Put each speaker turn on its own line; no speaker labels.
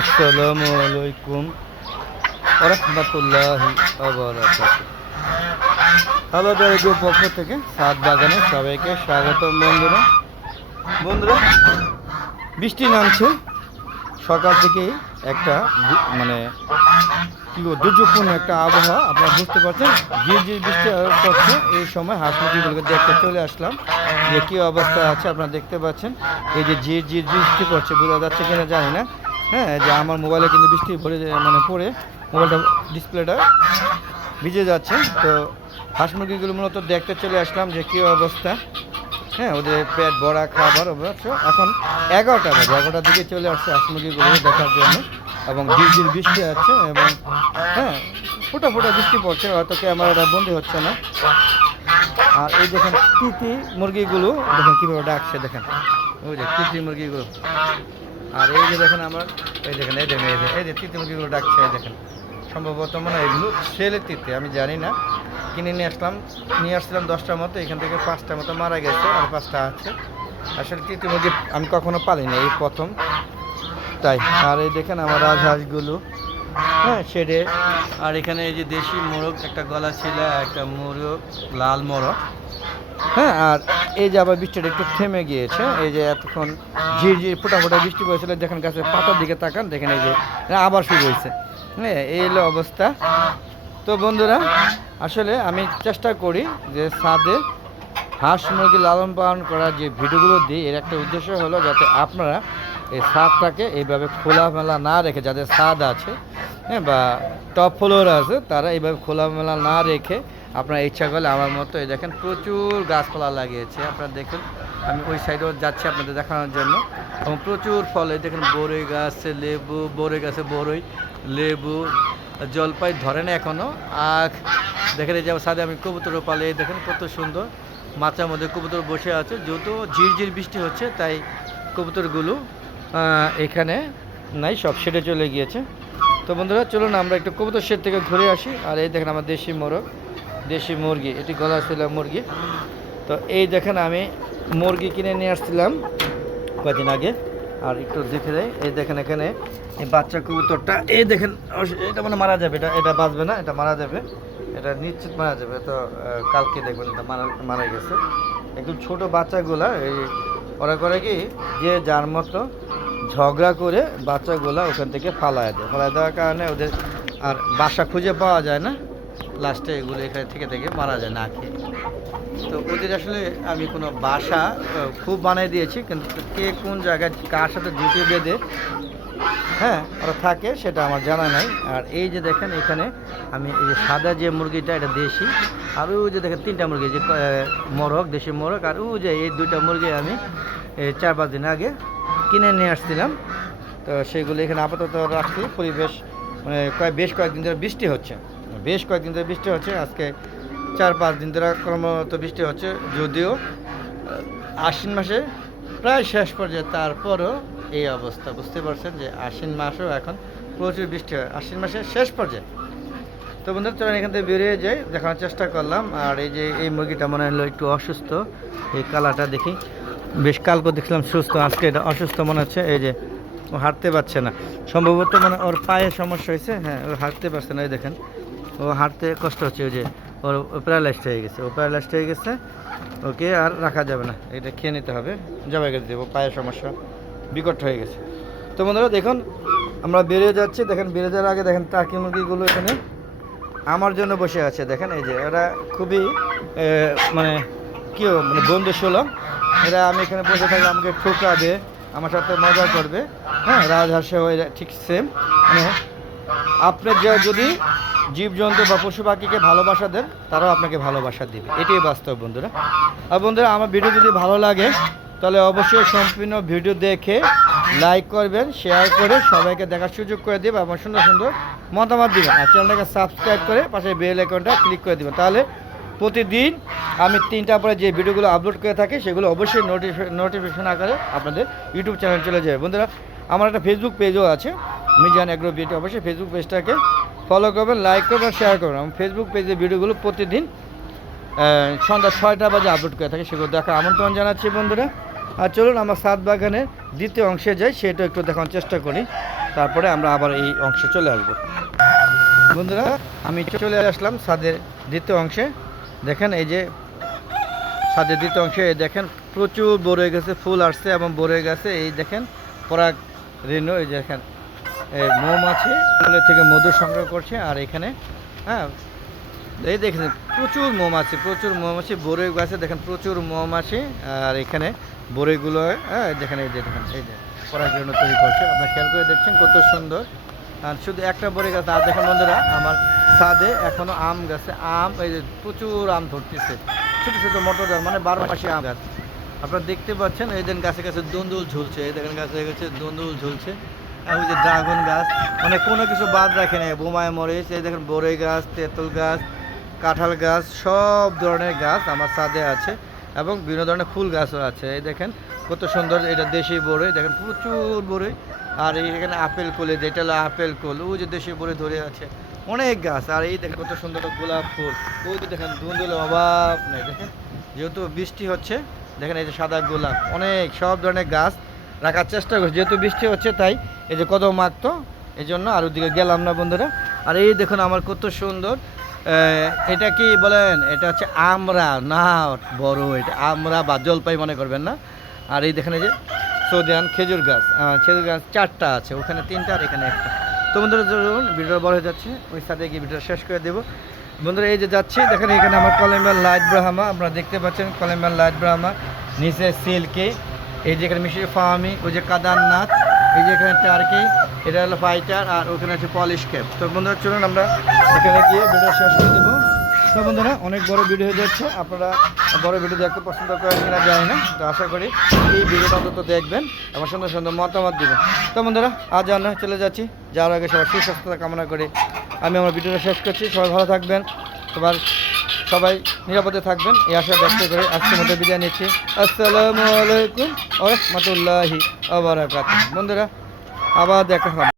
আসসালামু আলাইকুম রহমতুল্লাহি হ্যালো বেড়ে পক্ষ থেকে সাত বাগানে সবাইকে স্বাগত বন্ধুরা। বন্ধুরা, বৃষ্টি নামছে। সকাল থেকেই একটা মানে কি দুর্যোগপূর্ণ একটা আবহাওয়া, আপনারা বুঝতে পারছেন? যে যে বৃষ্টি পড়ছে এই সময় হাঁস মুরগিগুলোকে দেখতে চলে আসলাম। যে কী অবস্থা আছে আপনারা দেখতে পাচ্ছেন। এই যে যে যে বৃষ্টি পড়ছে, বোঝা যাচ্ছে কিনা জানি না। হ্যাঁ যে আমার মোবাইলে কিন্তু বৃষ্টি ভরে মানে পড়ে, মোবাইলটা ডিসপ্লেটা ভিজে যাচ্ছে। তো হাঁস মুরগিগুলো মূলত দেখতে চলে আসলাম যে কী অবস্থা। হ্যাঁ ওদের পেট ভরা, খাবার অবশ্য এখন এগারোটা বাজে, এগারোটার দিকে চলে আসছে হাঁস মুরগিগুলো দেখার জন্য। এবং ঝিরঝির বৃষ্টি আছে এবং হ্যাঁ ফোটা ফোটা বৃষ্টি পড়ছে, হয়তো ক্যামেরাটা বন্দি হচ্ছে না। আর এই দেখেন তিতি মুরগিগুলো, দেখেন কীভাবে ডাকছে, দেখেন। ওই যে তিতি মুরগিগুলো। আর এই যে দেখেন আমার, এই দেখেন এই দেখেন, এই যে এই যে তিতি মুরগিগুলো ডাকছে, এই দেখেন। সম্ভবত মানে এগুলো ছেলে তিতে, আমি জানি না। কিনে নিয়ে আসলাম, নিয়ে আসছিলাম দশটার মতো, এখান থেকে পাঁচটার মতো মারা গেছে, আর পাঁচটা আছে। আসলে তিতি মুরগি আমি কখনো পালিনি এই প্রথম। তাই, আর এই দেখেন আমার রাজহাঁসগুলো। হ্যাঁ সেরে আর এখানে এই যে দেশি মোরগ, একটা গলা ছিল, একটা মোরগ, লাল মোরগ। হ্যাঁ আর এই যে আবার বৃষ্টিটা একটু থেমে গিয়েছে, এই যে এতক্ষণ ঝিরঝির ফোটা ফোটা বৃষ্টি পড়েছিল দেখেন গাছের পাতার দিকে তাকান, দেখেন এই যে আবার শুরু হয়েছে হ্যাঁ এই হলো অবস্থা। তো বন্ধুরা, আসলে আমি চেষ্টা করি যে ছাদে হাঁস মুরগি লালন পালন করার যে ভিডিওগুলো দিই, এর একটা উদ্দেশ্য হলো যাতে আপনারা এই ছাদটাকে এইভাবে খোলামেলা না রেখে, যাদের ছাদ আছে হ্যাঁ বা টপ ফ্লোর আছে, তারা এইভাবে খোলামেলা না রেখে আপনারা ইচ্ছা করলে আমার মতো, এই দেখেন প্রচুর গাছপালা লাগিয়েছে। আপনারা দেখুন, আমি ওই সাইডেও যাচ্ছি আপনাদের দেখানোর জন্য। এবং প্রচুর ফল, এই দেখেন বরই গাছে লেবু বরই গাছে বরই লেবু, জলপাই ধরে না এখনও আখ দেখেন এই যে সাথে আমি কবুতর পালে দেখেন কত সুন্দর মাচার মধ্যে কবুতর বসে আছে। যেহেতু ঝিরঝির বৃষ্টি হচ্ছে, তাই কবুতরগুলো এখানে নাই, সব শেডে চলে গিয়েছে। তো বন্ধুরা, চলুন আমরা একটু কবুতর শেড থেকে ঘুরে আসি। আর এই দেখেন আমার দেশি মোরগ। দেশি মুরগি, এটি গলা ছিল মুরগি। তো এই দেখেন আমি মুরগি কিনে নিয়ে আসছিলাম কয়েকদিন আগে, আর একটু দেখে দেয় এই দেখেন এখানে এই বাচ্চা কবুতরটা, এই দেখেন এটা মানে মারা যাবে, এটা এটা বাঁচবে না, এটা মারা যাবে। এটা নিশ্চিত মারা যাবে, তো কালকে দেখবেন এটা মারা মারা গেছে। একদম ছোট বাচ্চাগুলা, এই, ওরা করে কি, যে যার মতো ঝগড়া করে বাচ্চাগুলা ওখান থেকে ফালায় দেয়। ফালায় দেওয়ার কারণে ওদের আর বাসা খুঁজে পাওয়া যায় না। লাস্টে এগুলো এখানে থেকে থেকে মারা যায় না খেয়ে। তো ওদের আসলে আমি কোনো বাসা খুব বানিয়ে দিয়েছি, কিন্তু কে কোন জায়গায় কার সাথে জুটে বেঁধে হ্যাঁ ওরা থাকে সেটা আমার জানা নাই। আর এই যে দেখেন এখানে আমি এই যে সাদা যে মুরগিটা, এটা দেশি, আর ওই যে দেখেন তিনটা মুরগি, যে মোরগ, দেশি মোরগ, আর ওই যে এই দুইটা মুরগি আমি চার পাঁচ দিন আগে কিনে নিয়ে আসছিলাম। তো সেগুলো এখানে আপাতত রাখছি, পরিবেশ মানে কয়েক বেশ কয়েকদিন ধরে বৃষ্টি হচ্ছে। বেশ কয়েকদিন ধরে বৃষ্টি হচ্ছে, আজকে চার পাঁচ দিন ধরে ক্রমাগত বৃষ্টি হচ্ছে, যদিও আশ্বিন মাসে প্রায় শেষ পর্যায়ে, তারপরও এই অবস্থা, বুঝতে পারছেন যে আশ্বিন মাসেও এখন প্রচুর বৃষ্টি হয়, আশ্বিন মাসের শেষ পর্যায়ে। তো বন্ধুরা, চলেন এখান থেকে বেরিয়ে যাই, দেখানোর চেষ্টা করলাম, আর এই যে এই মুরগিটা মনে হলো একটু অসুস্থ, এই কালারটা দেখি, বেশ কালকে দেখলাম সুস্থ, আজকে এটা অসুস্থ মনে হচ্ছে, এই যে ও হাঁটতে পারছে না, সম্ভবত মানে ওর পায়ে সমস্যা হয়েছে হ্যাঁ ও হাঁটতে পারছে না, এই দেখেন। ও হাঁটতে কষ্ট হচ্ছে ওই যে ওর প্যারালাইজড হয়ে গেছে। ও প্যারালাইজড হয়ে গেছে ওকে আর রাখা যাবে না। এটা খেয়ে নিতে হবে জবাই করে দেবো পায়ের সমস্যা বিকট হয়ে গেছে। তো বন্ধুরা দেখুন আমরা বেরিয়ে যাচ্ছি। দেখেন বেরিয়ে যাওয়ার আগে দেখেন টার্কি মুরগিগুলো এখানে আমার জন্য বসে আছে। দেখেন এই যে এরা খুবই মানে কী বলব, মানে বন্ধু সুলভ এরা আমি এখানে বসে থাকলে আমাকে ঠোকাবে আমার সাথে মজা করবে। হ্যাঁ রাজহাঁসে ওই ঠিক সেম মানে আপনি যা যদি জীবজন্তু বা পশু পাখিকে ভালোবাসা দেন, তারাও আপনাকে ভালোবাসা দিবে। এটাই বাস্তব, বন্ধুরা। আর বন্ধুরা, আমার ভিডিও যদি ভালো লাগে, তাহলে অবশ্যই সম্পূর্ণ ভিডিও দেখে লাইক করবেন, শেয়ার করে সবাইকে দেখার সুযোগ করে দেবেন এবং সুন্দর সুন্দর মতামত দিবেন। আর চ্যানেলটাকে সাবস্ক্রাইব করে পাশে বেল আইকনটা ক্লিক করে দেবেন। তাহলে প্রতিদিন আমি তিনটা পরে যে ভিডিওগুলো আপলোড করে থাকি, সেগুলো অবশ্যই নোটিফিকেশন আকারে আপনাদের ইউটিউব চ্যানেল চলে যাবে। বন্ধুরা, আমার একটা ফেসবুক পেজও আছে। মিজান এগ্রো বিটি অবশ্যই ফেসবুক পেজটাকে ফলো করবেন লাইক করবেন শেয়ার করবেন। এবং ফেসবুক পেজের ভিডিওগুলো প্রতিদিন সন্ধ্যা ছয়টা বাজে আপলোড করে থাকে, সেগুলো দেখার আমন্ত্রণ জানাচ্ছি বন্ধুরা। আর চলুন আমার সাত বাগানের দ্বিতীয় অংশে যাই, সেটা একটু দেখানোর চেষ্টা করি। তারপরে আমরা আবার এই অংশে চলে আসব। বন্ধুরা, আমি চলে আসলাম সাদের দ্বিতীয় অংশে। দেখেন এই যে সাদের দ্বিতীয় অংশে দেখেন প্রচুর বড়ে গেছে, ফুল আসছে এবং বড়ে গেছে। এই দেখেন পরাগ রেণু, এই দেখেন মৌমাছি ফুলের থেকে মধু সংগ্রহ করছে, আর এখানে হ্যাঁ এই দেখেন, প্রচুর মৌমাছি প্রচুর মৌমাছি বড়ই গাছে দেখেন, প্রচুর মৌমাছি আর এখানে বড়ইগুলো হ্যাঁ দেখেন, এই যে, দেখেন, এই যে জন্য তৈরি করছে, আপনার খেয়াল করে দেখছেন কত সুন্দর। আর শুধু একটা বড়ি গাছ, আর দেখেন বন্ধুরা, আমার ছাদে এখনও আম গাছে, আম, এই যে, প্রচুর আম ধরতেছে, ছোটো ছোটো মটর মানে বারো মাসে আম গাছ। আপনারা দেখতে পাচ্ছেন, এই দেখেন গাছে গাছে দুন্দুল ঝুলছে, এই দেখেন গাছে গাছে দুন্দুল ঝুলছে। ওই যে ড্রাগন গাছ মানে কোনো কিছু বাদ রাখে নাই। বোমায় মরিচ, এই দেখেন বড়ই গাছ, তেঁতুল গাছ, কাঁঠাল গাছ, সব ধরনের গাছ আমার ছাদে আছে এবং বিভিন্ন ধরনের ফুল গাছও আছে। এই দেখেন কত সুন্দর, এটা দেশি বড়ই, দেখেন প্রচুর বড়ই। আর এই এখানে আপেল কোলে যেটা হলো আপেল কোল, ওই যে দেশি বড়ই ধরে আছে। অনেক গাছ, আর এই দেখেন কত সুন্দর গোলাপ ফুল। ওই যে দেখেন ধুন্দুলের অভাব নেই দেখেন। যেহেতু বৃষ্টি হচ্ছে, দেখেন এই যে সাদা গোলাপ, অনেক সব ধরনের গাছ। রাখার চেষ্টা করছি। যেহেতু বৃষ্টি হচ্ছে, তাই এই যে কদম মাখতো, এই জন্য আর ওদিকে গেলাম না বন্ধুরা। আর এই দেখুন আমার কত সুন্দর এটা কি বলেন? এটা হচ্ছে আমরা না, বড় এটা আমরা বা জলপাই মনে করবেন না। আর এই দেখেন এই যে সৌদিয়ান খেজুর গাছ খেজুর গাছ চারটা আছে, ওখানে তিনটা আর এখানে একটা। তো বন্ধুরা ধরুন ভিডিও বড় হয়ে যাচ্ছে, ওই সাথে গিয়ে ভিডিও শেষ করে দেবো। বন্ধুরা, এই যে যাচ্ছি, দেখেন এখানে আমার কলেম্বার লাইট ব্রাহ্মা, আপনারা দেখতে পাচ্ছেন কলেম্বার লাইট ব্রাহ্মা, নিচে সিল্কি এই যে এখানে মিশরি ফার্মি ওই যে কাদারনাথ, এই যে এখানে টার্কি এটা হলো ফাইটার আর ওখানে আছে পলিশ ক্যাপ তো বন্ধুরা, চলুন আমরা এখানে গিয়ে ভিডিও শেষ করে দেবো। তো বন্ধুরা, অনেক বড় ভিডিও হয়ে যাচ্ছে। আপনারা বড় ভিডিও দেখতে পছন্দ করেন কিনা জানি না, তো আশা করি এই ভিডিওটা অন্তত দেখবেন আমার সুন্দর সুন্দর মতামত দিবেন। তো বন্ধুরা, আজ আমরা চলে যাচ্ছি। যাওয়ার আগে সবার সুস্বাস্থ্যতা কামনা করে। আমি আমার ভিডিওটা শেষ করছি। সবাই ভালো থাকবেন। সবার সবাই নিরাপদে থাকবেন। এই আশা ব্যক্ত করে আজকের মধ্যে বিদায় নিচ্ছি। আসসালামু আলাইকুম ওরহমতুল্লাহি আবরাকাত বন্ধুরা, আবার দেখা হবে।